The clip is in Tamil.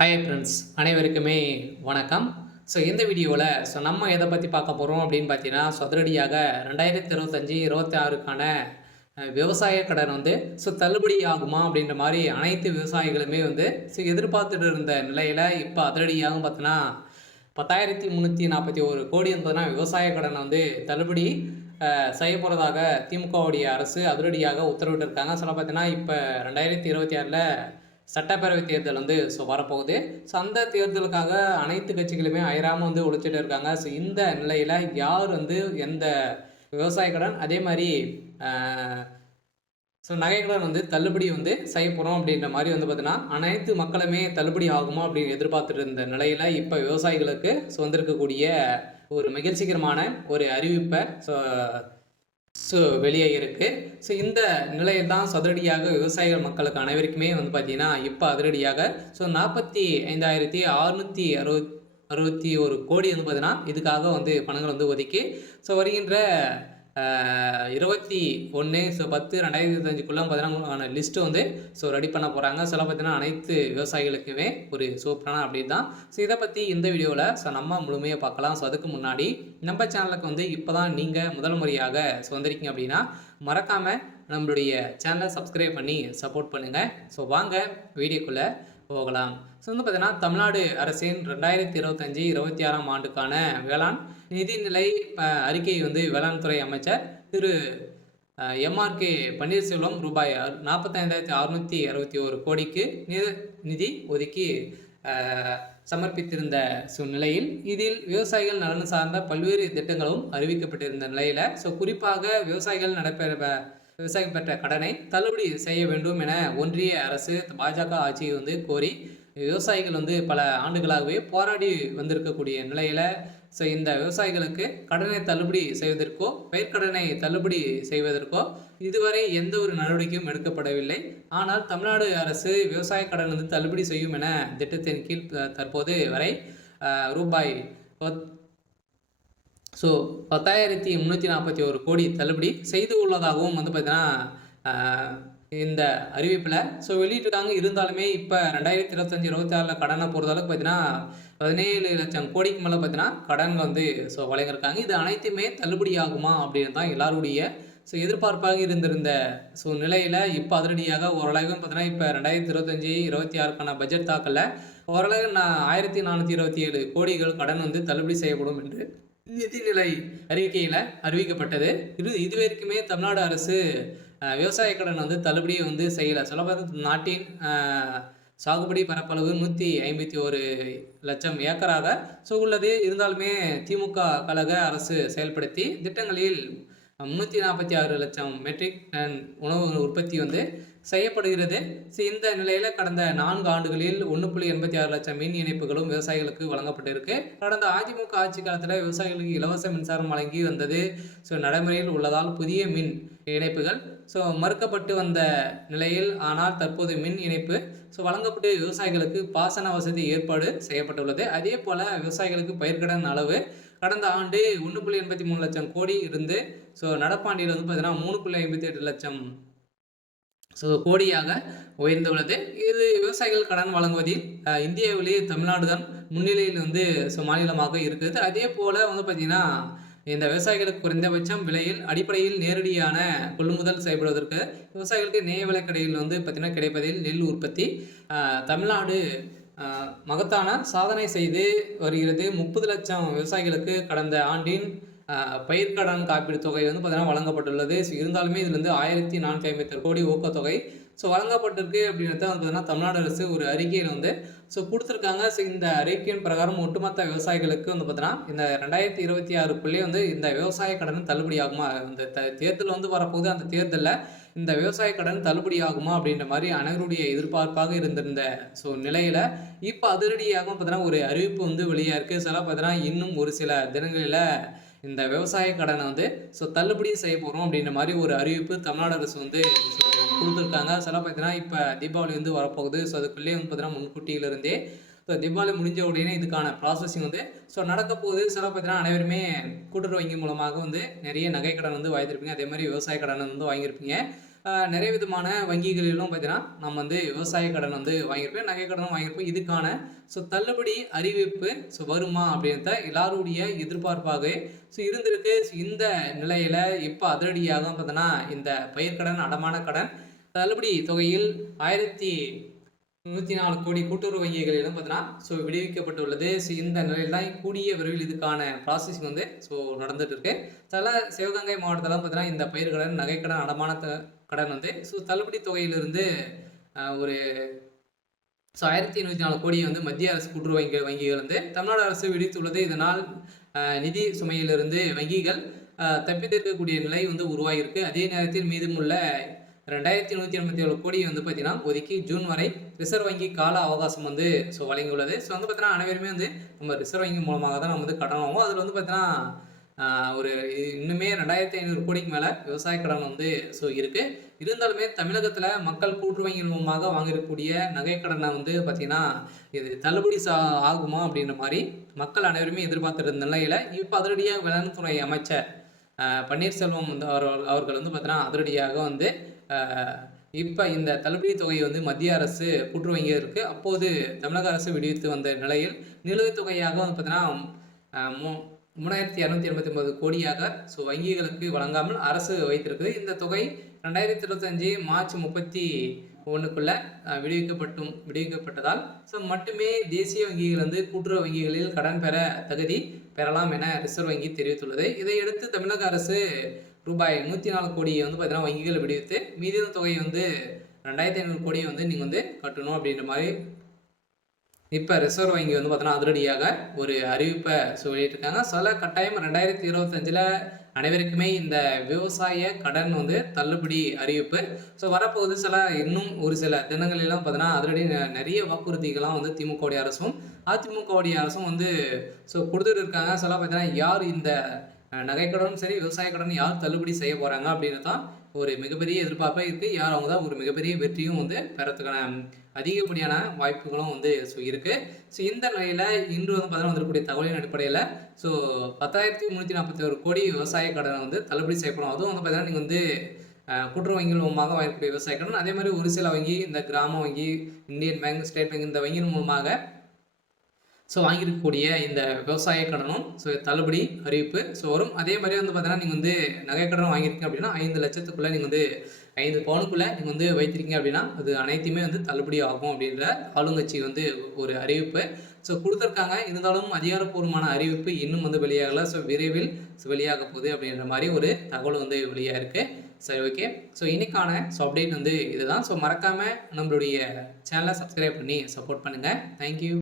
ஹாய் ஃப்ரெண்ட்ஸ், அனைவருக்குமே வணக்கம். இந்த வீடியோவில் நம்ம எதை பற்றி பார்க்க போகிறோம் அப்படின்னு பார்த்தீங்கன்னா, அதிரடியாக 2025, 26க்கான விவசாய கடன் தள்ளுபடி ஆகுமா அப்படின்ற மாதிரி அனைத்து விவசாயிகளுமே எதிர்பார்த்துட்டு இருந்த நிலையில் இப்போ அதிரடியாக பார்த்தீங்கன்னா 10,341 கோடி என்பதுனா விவசாய கடனை தள்ளுபடி செய்ய போகிறதாக திமுகவுடைய அரசு அதிரடியாக உத்தரவிட்டிருக்காங்க. பார்த்தீங்கன்னா இப்போ 2026ல் சட்டப்பேரவை தேர்தல் வரப்போகுது. அந்த தேர்தலுக்காக அனைத்து கட்சிகளுமே அயராமல் உழைச்சிட்டு இருக்காங்க. இந்த நிலையில் யார் எந்த விவசாய கடன் அதே மாதிரி நகை கடன் தள்ளுபடி செய்ய போகிறோம் அப்படின்ற மாதிரி பார்த்தீங்கன்னா அனைத்து மக்களுமே தள்ளுபடி ஆகுமா அப்படின்னு எதிர்பார்த்துட்டு இருந்த நிலையில் இப்போ விவசாயிகளுக்கு வந்திருக்கக்கூடிய ஒரு மகிழ்ச்சிகரமான ஒரு அறிவிப்பை வெளியே இருக்குது. இந்த நிலையில் தான் அதிரடியாக விவசாயிகள் மக்களுக்கு அனைவருக்குமே பார்த்தீங்கன்னா இப்போ அதிரடியாக 45,661 கோடி பார்த்தீங்கன்னா இதுக்காக பணங்கள் ஒதுக்கி வருகின்ற 21/10/2025க்குள்ள பார்த்தீங்கன்னா லிஸ்ட்டு ரெடி பண்ண போகிறாங்க. பார்த்தீங்கன்னா அனைத்து விவசாயிகளுக்குமே ஒரு சூப்பரான அப்டேட் தான். இதை பற்றி இந்த வீடியோவில் நம்ம முழுமையாக பார்க்கலாம். அதுக்கு முன்னாடி நம்ம சேனலுக்கு இப்போ தான் நீங்கள் முதல் முறையாக வந்திருக்கீங்க அப்படின்னா மறக்காமல் நம்மளுடைய சேனலை சப்ஸ்கிரைப் பண்ணி சப்போர்ட் பண்ணுங்கள். வாங்க வீடியோக்குள்ளே போகலாம். பார்த்தீங்கன்னா தமிழ்நாடு அரசின் 2025-26ஆம் ஆண்டுக்கான வேளாண் நிதிநிலை அறிக்கை வேளாண் துறை அமைச்சர் திரு MRK பன்னீர்செல்வம் ரூபாய் 45,661 கோடிக்கு நிதி ஒதுக்கி சமர்ப்பித்திருந்த சூழ்நிலையில் இதில் விவசாயிகள் நலன் சார்ந்த பல்வேறு திட்டங்களும் அறிவிக்கப்பட்டிருந்த நிலையில் குறிப்பாக விவசாயிகள் பெற்ற கடனை தள்ளுபடி செய்ய வேண்டும் என ஒன்றிய அரசு பாஜக ஆட்சியை கோரி விவசாயிகள் பல ஆண்டுகளாகவே போராடி வந்திருக்கக்கூடிய நிலையில் இந்த விவசாயிகளுக்கு கடனை தள்ளுபடி செய்வதற்கோ பயிர்க்கடனை தள்ளுபடி செய்வதற்கோ இதுவரை எந்த ஒரு நடவடிக்கையும் எடுக்கப்படவில்லை. ஆனால் தமிழ்நாடு அரசு விவசாய கடன் தள்ளுபடி செய்யும் என திட்டத்தின் கீழ் தற்போது வரை ரூபாய் 10,341 கோடி தள்ளுபடி செய்து உள்ளதாகவும் பார்த்தீங்கன்னா இந்த அறிவிப்பில் வெளியிட்டிருக்காங்க. இருந்தாலுமே இப்போ 2025-26 கடனை பொறுத்தளவுக்கு பார்த்தீங்கன்னா 17 லட்சம் கோடிக்கு மேலே பார்த்தீங்கன்னா கடன் வழங்கியிருக்காங்க. இது அனைத்துமே தள்ளுபடி ஆகுமா அப்படின்னு தான் எல்லாருடைய எதிர்பார்ப்பாக இருந்திருந்த நிலையில் இப்போ அதிரடியாக ஓரளவு பார்த்தீங்கன்னா இப்போ 2025-26க்கான பட்ஜெட் தாக்கல ஓரளவு 1,427 கோடிகள் கடன் தள்ளுபடி செய்யப்படும் என்று நிதிநிலை அறிக்கையில் அறிவிக்கப்பட்டது. இதுவரைக்குமே தமிழ்நாடு அரசு விவசாய கடன் தள்ளுபடியை செய்யலை. சொல்லப்போது நாட்டின் சாகுபடி பரப்பளவு 151 லட்சம் ஏக்கராக உள்ளது. இருந்தாலுமே திமுக கழக அரசு செயல்படுத்தி திட்டங்களில் 346 லட்சம் மெட்ரிக் டன் உணவு உற்பத்தி செய்யப்படுகிறது. இந்த நிலையில் கடந்த 4 ஆண்டுகளில் 1.86 லட்சம் மின் இணைப்புகளும் விவசாயிகளுக்கு வழங்கப்பட்டிருக்கு. கடந்த அதிமுக ஆட்சி காலத்தில் விவசாயிகளுக்கு இலவச மின்சாரம் வழங்கி வந்தது நடைமுறையில் உள்ளதால் புதிய மின் இணைப்புகள் மறுக்கப்பட்டு வந்த நிலையில் ஆனால் தற்போது மின் இணைப்பு வழங்கப்பட்டு விவசாயிகளுக்கு பாசன வசதி ஏற்பாடு செய்யப்பட்டுள்ளது. அதே போல் விவசாயிகளுக்கு பயிர்க்கடன் அளவு கடந்த ஆண்டு 1.83 லட்சம் கோடி இருந்து நடப்பாண்டில் பார்த்தீங்கன்னா 3.58 லட்சம் கோடியாக உயர்ந்துள்ளது. இது விவசாயிகள் கடன் வழங்குவதில் இந்தியாவிலேயே தமிழ்நாடு தான் முன்னிலையில் மாநிலமாக இருக்குது. அதே போல் பார்த்தீங்கன்னா இந்த விவசாயிகளுக்கு குறைந்தபட்சம் விலையில் அடிப்படையில் நேரடியான கொள்முதல் செய்யப்படுவதற்கு விவசாயிகளுக்கு நேய விலைக்கடையில் பார்த்தீங்கன்னா கிடைப்பதில் நெல் உற்பத்தி தமிழ்நாடு மகத்தான சாதனை செய்து வருகிறது. 30 லட்சம் விவசாயிகளுக்கு கடந்த ஆண்டின் பயிர்க்கடன் காப்பீடு தொகை பார்த்தீங்கன்னா வழங்கப்பட்டுள்ளது. இருந்தாலுமே இதில் 1,457 கோடி ஊக்கத்தொகை வழங்கப்பட்டிருக்கு அப்படின்றத பார்த்தீங்கன்னா தமிழ்நாடு அரசு ஒரு அறிக்கையில் கொடுத்துருக்காங்க. இந்த அறிக்கையின் பிரகாரம் ஒட்டுமொத்த விவசாயிகளுக்கு பார்த்தீங்கன்னா இந்த 2026க்குள்ளே இந்த விவசாய கடன் தள்ளுபடி ஆகுமா, இந்த தேர்தல் வரப்போகுது. அந்த தேர்தலில் இந்த விவசாய கடன் தள்ளுபடி ஆகுமா அப்படின்ற மாதிரி அனைவருடைய எதிர்பார்ப்பாக இருந்திருந்த நிலையில் இப்போ அதிரடியாக பார்த்தீங்கன்னா ஒரு அறிவிப்பு வெளியாக இருக்குது. பார்த்தீங்கன்னா இன்னும் ஒரு சில தினங்களில் இந்த விவசாய கடனை தள்ளுபடி செய்ய போகிறோம் அப்படின்ற மாதிரி ஒரு அறிவிப்பு தமிழ்நாடு அரசு கொடுத்துருக்காங்க. பார்த்தீங்கன்னா இப்போ தீபாவளி வரப்போகுது. அதுக்குள்ளேயே பார்த்தீங்கன்னா முன்கூட்டியிலிருந்தே தீபாவளி முடிஞ்ச உடனே இதுக்கான ப்ராசஸிங் நடக்க போகுது. பார்த்தீங்கன்னா அனைவருமே கூட்டுறவு வங்கி மூலமாக நிறைய நகை கடன் வாங்கியிருப்பீங்க. அதே மாதிரி விவசாய கடன் வாங்கியிருப்பீங்க. நிறைய விதமான வங்கிகளிலும் பார்த்தீங்கன்னா நம்ம வந்து விவசாய கடன் வந்து வாங்கியிருப்போம், நகை கடனும் வாங்கியிருப்போம். இதுக்கான தள்ளுபடி அறிவிப்பு வருமா அப்படின்றத எல்லாருடைய எதிர்பார்ப்பாகவே இருந்திருக்கு. இந்த நிலையில இப்போ அதிரடியாக பார்த்தீங்கன்னா இந்த பயிர்க்கடன், அடமான கடன் தள்ளுபடி தொகையில் 1104 கோடி கூட்டுறவு வங்கிகளிலும் பார்த்தீங்கன்னா விடுவிக்கப்பட்டுள்ளது. இந்த நிலையில் தான் கூடிய விரைவில் இதுக்கான ப்ராசஸிங் வந்து நடந்துட்டு இருக்கு. சில சிவகங்கை மாவட்டத்தில் பார்த்தீங்கன்னா இந்த பயிர்க்கடன், நகைக்கடன், அடமான கடன் வந்து தள்ளுபடி தொகையிலிருந்து ஒரு 1104 கோடி வந்து மத்திய அரசு கூட்டுறவு வங்கிகள் வந்து தமிழ்நாடு அரசு விடுவித்துள்ளது. இதனால் நிதி சுமையிலிருந்து வங்கிகள் தப்பித்திருக்கக்கூடிய நிலை வந்து உருவாகியிருக்கு. அதே நேரத்தில் மீதமுள்ள 2187 கோடி வந்து பார்த்தீங்கன்னா ஒதுக்கி ஜூன் வரை ரிசர்வ் வங்கி கால அவகாசம் வந்து வழங்கியுள்ளது. வந்து பார்த்தீங்கன்னா அனைவருமே வந்து நம்ம ரிசர்வ் வங்கி மூலமாக தான் நம்ம வந்து கடன் வாங்குவோம். அதில் வந்து பார்த்தீங்கன்னா ஒரு இன்னுமே 2500 கோடிக்கு மேலே விவசாய கடன் வந்து இருக்கு. இருந்தாலுமே தமிழகத்தில் மக்கள் கூட்டுறவு வங்கிகள் மூலமாக வாங்கக்கூடிய நகை கடனை வந்து பார்த்தீங்கன்னா இது தள்ளுபடி ஆகுமா அப்படின்ற மாதிரி மக்கள் அனைவருமே எதிர்பார்த்திருந்த நிலையில் இப்போ அதிரடியாக வேளாண்துறை அமைச்சர் பன்னீர்செல்வம் வந்து அவர்கள் வந்து பார்த்தீங்கன்னா அதிரடியாக வந்து இப்போ இந்த தள்ளுபடி தொகையை வந்து மத்திய அரசு கூட்டுறவு வங்கியிற்கு அப்போது தமிழக அரசு விடுவித்து வந்த நிலையில் நிலுவைத் தொகையாக வந்து பார்த்தீங்கன்னா 3289 கோடியாக வங்கிகளுக்கு வழங்காமல் அரசு வைத்திருக்குது. இந்த தொகை 2025 மார்ச் 31க்குள்ள விடுவிக்கப்பட்டதால் மட்டுமே தேசிய வங்கிகள் வந்து கூட்டுறவு வங்கிகளில் கடன் பெற தகுதி பெறலாம் என ரிசர்வ் வங்கி தெரிவித்துள்ளது. இதையடுத்து தமிழக அரசு ரூபாய் 104 கோடியை வந்து பார்த்தீங்கன்னா வங்கிகள் விடுவித்து மீதியான தொகையை வந்து 2500 கோடியை வந்து நீங்கள் வந்து கட்டணும் அப்படின்ற மாதிரி இப்போ ரிசர்வ் வங்கி வந்து பார்த்தீங்கன்னா அதிரடியாக ஒரு அறிவிப்பை வெளியிட்டிருக்காங்க. சில கட்டாயம் 2025 அனைவருக்குமே இந்த விவசாய கடன் வந்து தள்ளுபடி அறிவிப்பு வரப்போகுது. இன்னும் ஒரு சில தினங்களெல்லாம் பார்த்தீங்கன்னா அதிரடி நிறைய வாக்குறுதிகள்லாம் வந்து திமுகவுடைய அரசும் அதிமுகவுடைய அரசும் வந்து கொடுத்துட்டு இருக்காங்க. பார்த்தீங்கன்னா யார் இந்த நகைக்கடனும் சரி விவசாய கடன் யார் தள்ளுபடி செய்ய போகிறாங்க அப்படின்னு தான் ஒரு மிகப்பெரிய எதிர்பார்ப்பாக இருக்குது. யார் அவங்க தான் ஒரு மிகப்பெரிய வெற்றியும் வந்து பெறத்துக்கான அதிகப்படியான வாய்ப்புகளும் வந்து இருக்குது. இந்த நிலையில் இன்று வந்து பார்த்தீங்கன்னா வந்துக்கூடிய தகவலின் அடிப்படையில் 10,341 கோடி விவசாய கடனை வந்து தள்ளுபடி செய்யப்படும். அதுவும் வந்து பார்த்தீங்கன்னா நீங்கள் வந்து கூட்டுறவு வங்கிகள் மூலமாக வாங்கக்கூடிய விவசாய கடன், அதே மாதிரி ஒரு சில வங்கி இந்த கிராம வங்கி, இந்தியன் பேங்க், ஸ்டேட் பேங்க் இந்த வங்கியின் மூலமாக வாங்கியிருக்கக்கூடிய இந்த விவசாய கடனும் தள்ளுபடி அறிவிப்பு வரும். அதே மாதிரி வந்து பார்த்தீங்கன்னா நீங்கள் வந்து நகைக்கடன் வாங்கியிருக்கீங்க அப்படின்னா 5 லட்சத்துக்குள்ளே நீங்கள் வந்து 5 பவுனுக்குள்ளே நீங்கள் வந்து வைத்திருக்கீங்க அப்படின்னா அது அனைத்துமே வந்து தள்ளுபடி ஆகும் அப்படின்ற ஆளுங்கட்சி வந்து ஒரு அறிவிப்பு கொடுத்துருக்காங்க. இருந்தாலும் அதிகாரப்பூர்வமான அறிவிப்பு இன்னும் வந்து வெளியாகலை. விரைவில் வெளியாக போகுது அப்படின்ற மாதிரி ஒரு தகவல் வந்து வெளியாக இருக்குது. சரி, ஓகே. இன்னைக்கான அப்டேட் வந்து இதுதான். மறக்காமல் நம்மளுடைய சேனலை சப்ஸ்கிரைப் பண்ணி சப்போர்ட் பண்ணுங்கள். தேங்க்யூ.